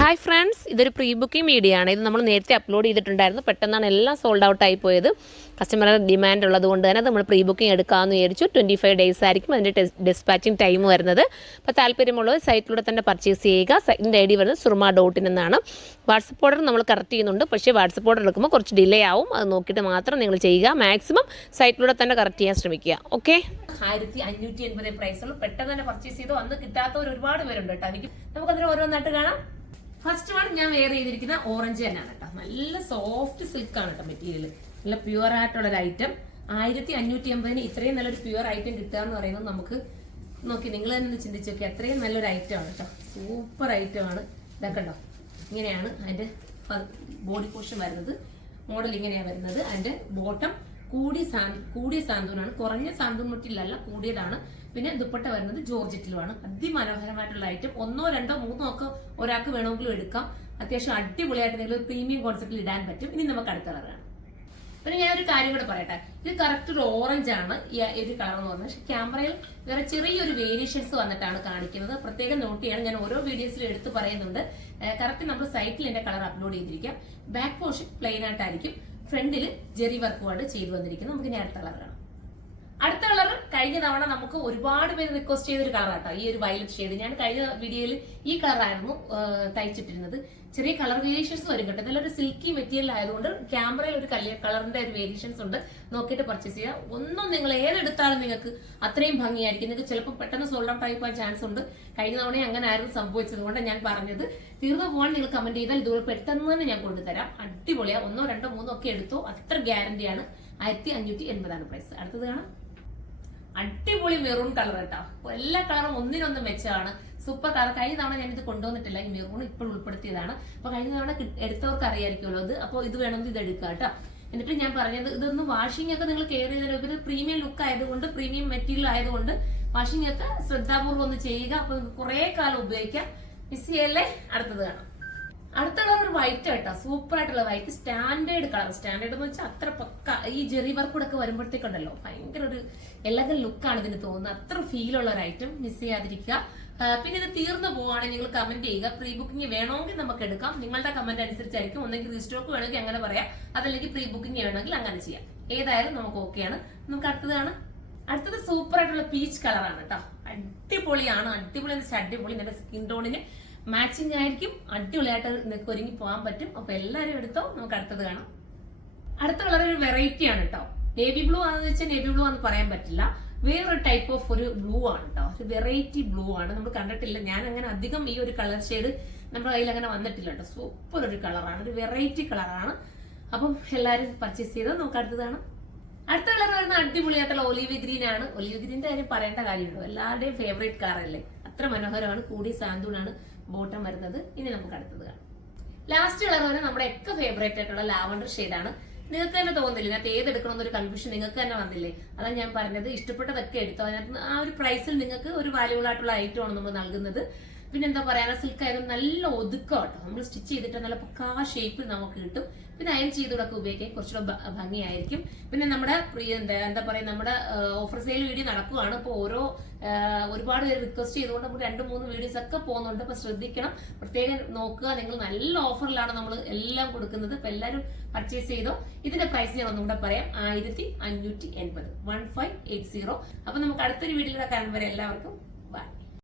Hi friends, ഇതൊരു pre booking video ആണ്. ഇത് നമ്മൾ നേരത്തെ അപ്ലോഡ് ചെയ്തിട്ടുണ്ടായിരുന്നു. പെട്ടെന്നാണ് എല്ലാം സോൾഡ് ഔട്ട് ആയി പോയത്. കസ്റ്റമറുടെ ഡിമാൻഡ് ഉള്ളതുകൊണ്ട് തന്നെ നമ്മൾ പ്രീ ബുക്കിംഗ് എടുക്കാമെന്ന് വിചാരിച്ചു. 25 ഡേയ്സ് ആയിരിക്കും അതിൻ്റെ ഡിസ്പാച്ചിങ് ടൈം വരുന്നത്. അപ്പോൾ താല്പര്യമുള്ളത് സൈറ്റിലൂടെ തന്നെ പർച്ചേസ് ചെയ്യുക. സൈറ്റിൻ്റെ ID വരുന്നത് surma.in എന്നാണ്. വാട്സപ്പ് ഓർഡർ നമ്മൾ കറക്റ്റ് ചെയ്യുന്നുണ്ട്. പക്ഷേ വാട്സപ്പ് ഓർഡർ എടുക്കുമ്പോൾ കുറച്ച് ഡിലേ ആവും. അത് നോക്കിയിട്ട് മാത്രം നിങ്ങൾ ചെയ്യുക. മാക്സിമം സൈറ്റിലൂടെ തന്നെ കറക്റ്റ് ചെയ്യാൻ ശ്രമിക്കുക. ഓക്കെ, 1580 പ്രൈസുള്ളൂ. പെട്ടെന്ന് തന്നെ പർച്ചേസ് ചെയ്തു. അന്ന് കിട്ടാത്തവർ ഒരുപാട് പേരുണ്ട് കേട്ടോ. നമുക്കതിന് ഓരോന്നായിട്ട് കാണാം. ഫസ്റ്റ് വൺ ഞാൻ വെയർ ചെയ്തിരിക്കുന്ന ഓറഞ്ച് തന്നെയാണ് കേട്ടോ. നല്ല സോഫ്റ്റ് സിൽക്ക് ആണ് കേട്ടോ മെറ്റീരിയൽ. നല്ല പ്യുവർ ആയിട്ടുള്ള ഒരു ഐറ്റം. 1580 ഇത്രയും നല്ലൊരു പ്യുവർ ഐറ്റം കിട്ടുക എന്ന് പറയുന്നത് നമുക്ക് നോക്കി നിങ്ങൾ തന്നെ ചിന്തിച്ചു നോക്കി. അത്രയും നല്ലൊരു ഐറ്റം ആണ് കേട്ടോ. സൂപ്പർ ഐറ്റം ആണ്. ഇതൊക്കെ ഉണ്ടോ, ഇങ്ങനെയാണ് അതിന്റെ ബോഡി പോർഷൻ വരുന്നത്. മോഡൽ ഇങ്ങനെയാണ് വരുന്നത്. അതിന്റെ ബോട്ടം കൂടിയ സാന്തൂനാണ്. കുറഞ്ഞ സാന്തൂൻ മുറ്റിലല്ല, കൂടിയതാണ്. പിന്നെ ദുപ്പട്ട വരുന്നത് ജോർജറ്റിലുമാണ്. അതിമനോഹരമായിട്ടുള്ള ഐറ്റം. 1, 2, 3 ഒക്കെ ഒരാൾക്ക് വേണമെങ്കിലും എടുക്കാം. അത്യാവശ്യം അടിപൊളിയായിട്ട് നിങ്ങൾ പ്രീമിയം കോൺസെപ്റ്റിൽ ഇടാൻ പറ്റും. ഇനി നമുക്ക് അടുത്ത കളറാണ്. പിന്നെ ഞാൻ ഒരു കാര്യം കൂടെ പറയട്ടെ. ഇത് കറക്റ്റ് ഒരു ഓറഞ്ച് ആണ് ഈ ഒരു കളർ എന്ന് പറഞ്ഞത്. പക്ഷെ ക്യാമറയിൽ വേറെ ചെറിയൊരു വേരിയേഷൻസ് വന്നിട്ടാണ് കാണിക്കുന്നത്. പ്രത്യേകം നോട്ട് ചെയ്യണം. ഞാൻ ഓരോ വീഡിയോസിലും എടുത്ത് പറയുന്നുണ്ട്. കറക്റ്റ് നമ്മൾ സൈറ്റിൽ എന്റെ കളർ അപ്ലോഡ് ചെയ്തിരിക്കാം. ബാക്ക് പോർഷൻ പ്ലെയിൻ ആയിട്ടായിരിക്കും. ഫ്രണ്ടിൽ ജെറി വർക്കുമാണ് ചെയ്തു വന്നിരിക്കുന്നത്. നമുക്ക് ഞാൻ അടുത്ത കളർ കാണാം. അടുത്ത കളർ കഴിഞ്ഞ തവണ നമുക്ക് ഒരുപാട് പേര് റിക്വസ്റ്റ് ചെയ്തൊരു കളറാട്ടോ. ഈ ഒരു വയലറ്റ് ഷെയ്ഡ് ഞാൻ കഴിഞ്ഞ വീഡിയോയിൽ ഈ കളറായിരുന്നു തയ്ച്ചിട്ടിരുന്നത്. ചെറിയ കളർ വേരിയേഷൻസ് വരും കേട്ടോ. നല്ലൊരു സിൽക്കി മെറ്റീരിയൽ ആയതുകൊണ്ട് ക്യാമറയിൽ ഒരു കളറിന്റെ ഒരു വേരിയേഷൻസ് ഉണ്ട്. നോക്കിയിട്ട് പർച്ചേസ് ചെയ്യുക. ഒന്നും നിങ്ങൾ ഏതെടുത്താലും നിങ്ങൾക്ക് അത്രയും ഭംഗിയായിരിക്കും. നിങ്ങൾക്ക് ചിലപ്പോൾ പെട്ടെന്ന് സോൾഡ് ഔട്ട് ആയി പോകാൻ ചാൻസ് ഉണ്ട്. കഴിഞ്ഞ തവണ അങ്ങനെ ആയിരുന്നു സംഭവിച്ചത് കൊണ്ട് ഞാൻ പറഞ്ഞത്. തീർന്നു പോകാൻ നിങ്ങൾ കമന്റ് ചെയ്താൽ ഇതുപോലെ പെട്ടെന്ന് തന്നെ ഞാൻ കൊണ്ടുതരാം. അടിപൊളിയാ. 1, 2, 3 ഒക്കെ എടുത്തോ. അത്ര ഗ്യാരണ്ടിയാണ്. 1580 പ്രൈസ്. അടുത്തത് കാണാം. അടിപൊളി മെറൂൺ കളർ കേട്ടോ. എല്ലാ കളറും ഒന്നിനൊന്നും മെച്ചമാണ്. Super colour. കഴിഞ്ഞ തവണ ഞാൻ ഇത് കൊണ്ടുവന്നിട്ടില്ല. ഈ മെറൂൺ ഇപ്പോൾ ഉൾപ്പെടുത്തിയതാണ്. അപ്പൊ കഴിഞ്ഞ തവണ എടുത്തവർക്ക് അറിയായിരിക്കുമല്ലോ ഇത്. അപ്പോൾ ഇത് വേണമെങ്കിൽ ഇത് എടുക്കുക കേട്ടോ. എന്നിട്ട് ഞാൻ പറഞ്ഞത് ഇതൊന്ന് വാഷിംഗ് ഒക്കെ നിങ്ങൾ കെയർ ചെയ്തതിന് ഒരു പ്രീമിയം ലുക്ക് ആയതുകൊണ്ട്, പ്രീമിയം മെറ്റീരിയൽ ആയതുകൊണ്ട് വാഷിംഗ് ഒക്കെ ശ്രദ്ധാപൂർവ്വം ഒന്ന് ചെയ്യുക. അപ്പൊ കുറെ കാലം ഉപയോഗിക്കാം. മിസ് ചെയ്യല്ലേ. അടുത്തത് കാണാം. അടുത്ത കളർ ഒരു വൈറ്റ് കേട്ടോ. സൂപ്പർ ആയിട്ടുള്ള വൈറ്റ്. Standard colour. സ്റ്റാൻഡേർഡ് എന്ന് വെച്ചാൽ അത്ര പക്ക. ഈ ജെറി വർക്ക് കൂടെ ഒക്കെ വരുമ്പോഴത്തേക്കുണ്ടല്ലോ ഭയങ്കര ഒരു എലഗൻ ലുക്കാണ് ഇതിന് തോന്നുന്നത്. അത്ര ഫീലുള്ള ഒരു ഐറ്റം. മിസ് ചെയ്യാതിരിക്കുക. പിന്നെ ഇത് തീർന്നു പോവുകയാണെങ്കിൽ നിങ്ങൾ കമന്റ് ചെയ്യുക. പ്രീ ബുക്കിംഗ് വേണമെങ്കിൽ നമുക്ക് എടുക്കാം. നിങ്ങളുടെ കമന്റ് അനുസരിച്ചായിരിക്കും. ഒന്നെങ്കിൽ റീസ്റ്റോക്ക് വേണമെങ്കിൽ അങ്ങനെ പറയാം, അതല്ലെങ്കിൽ പ്രീ ബുക്കിംഗ് വേണമെങ്കിൽ അങ്ങനെ ചെയ്യാം. ഏതായാലും നമുക്ക് ഓക്കെയാണ്. നമുക്ക് അടുത്തതാണ്. അടുത്തത് സൂപ്പർ ആയിട്ടുള്ള പീച്ച് കളറാണ് കേട്ടോ. അടിപൊളിയാണ്. അടിപൊളി എന്ന് വെച്ചാൽ അടിപൊളി. നിന്റെ സ്കിൻ ടോണിന് മാച്ചിങ് ആയിരിക്കും. അടിപൊളിയായിട്ട് നിങ്ങൾക്ക് ഒരുങ്ങി പോകാൻ പറ്റും. അപ്പൊ എല്ലാവരും എടുത്തോ. നമുക്ക് അടുത്തത് കാണാം. അടുത്ത കളർ ഒരു വെറൈറ്റി ആണ് കേട്ടോ. നേവി ബ്ലൂ ആണെന്ന് വെച്ചാൽ നേവി ബ്ലൂ ആണെന്ന് പറയാൻ പറ്റില്ല. വേറൊരു ടൈപ്പ് ഓഫ് ഒരു ബ്ലൂ ആണ് കേട്ടോ. ഒരു വെറൈറ്റി ബ്ലൂ ആണ്. നമ്മൾ കണ്ടിട്ടില്ല. ഞാൻ അങ്ങനെ അധികം ഈ ഒരു കളർ ഷെയ്ഡ് നമ്മുടെ കയ്യിൽ അങ്ങനെ വന്നിട്ടില്ല കേട്ടോ. സൂപ്പർ ഒരു കളറാണ്. ഒരു വെറൈറ്റി കളറാണ്. അപ്പം എല്ലാവരും പർച്ചേസ് ചെയ്തോ. നമുക്ക് അടുത്തതാണ്. അടുത്ത കളർ വരുന്ന അടിപൊളിയായിട്ടുള്ള ഒലീവ് ഗ്രീൻ ആണ്. ഒലീവ് ഗ്രീന്റെ കാര്യം പറയേണ്ട കാര്യമുണ്ടോ. എല്ലാവരുടെയും ഫേവറേറ്റ് കളറല്ലേ. അത്ര മനോഹരമാണ്. കൂടി സാന്തൂണാണ് ബോട്ടം വരുന്നത്. ഇനി നമുക്ക് അടുത്തത് കാണാം. ലാസ്റ്റ് കളർ വരെ നമ്മുടെ ഒക്കെ ഫേവറേറ്റ് ആയിട്ടുള്ള ലാവണ്ടർ ഷെയ്ഡാണ്. നിങ്ങൾക്ക് തന്നെ തോന്നില്ല ഇതിനകത്ത് ഏതെടുക്കണമെന്നൊരു കൺഫ്യൂഷൻ നിങ്ങൾക്ക് തന്നെ വന്നില്ലേ. അതാണ് ഞാൻ പറഞ്ഞത്. ഇഷ്ടപ്പെട്ടതൊക്കെ എടുത്തോ. അതിനകത്ത് ആ ഒരു പ്രൈസിൽ നിങ്ങൾക്ക് ഒരു വാല്യൂബിൾ ആയിട്ടുള്ള ഐറ്റം ആണ് നമ്മൾ നൽകുന്നത്. പിന്നെ എന്താ പറയാ, സിൽക്ക് ആയാലും നല്ല ഒതുക്കം കേട്ടോ. നമ്മൾ സ്റ്റിച്ച് ചെയ്തിട്ട് നല്ല പക്കാ ഷേപ്പിൽ നമുക്ക് കിട്ടും. പിന്നെ അയൺ ചെയ്തുകൊണ്ടൊക്കെ ഉപയോഗിക്കാൻ കുറച്ചുകൂടെ ഭംഗിയായിരിക്കും. പിന്നെ നമ്മുടെ എന്താ പറയാ, നമ്മുടെ ഓഫർ സെയിൽ വീഡിയോ നടക്കുകയാണ്. ഇപ്പോൾ ഒരുപാട് പേര് റിക്വസ്റ്റ് ചെയ്തുകൊണ്ട് നമ്മൾ 2-3 വീഡിയോസ് ഒക്കെ പോകുന്നുണ്ട്. അപ്പൊ ശ്രദ്ധിക്കണം, പ്രത്യേകം നോക്കുക. നിങ്ങൾ നല്ല ഓഫറിലാണ് നമ്മൾ എല്ലാം കൊടുക്കുന്നത്. അപ്പൊ എല്ലാവരും പർച്ചേസ് ചെയ്തോ. ഇതിന്റെ പ്രൈസ് ഞാൻ ഒന്നുകൂടെ പറയാം. 1580 1580. അപ്പൊ നമുക്ക് അടുത്തൊരു വീഡിയോയിലൂടെ കാണുമ്പോൾ എല്ലാവർക്കും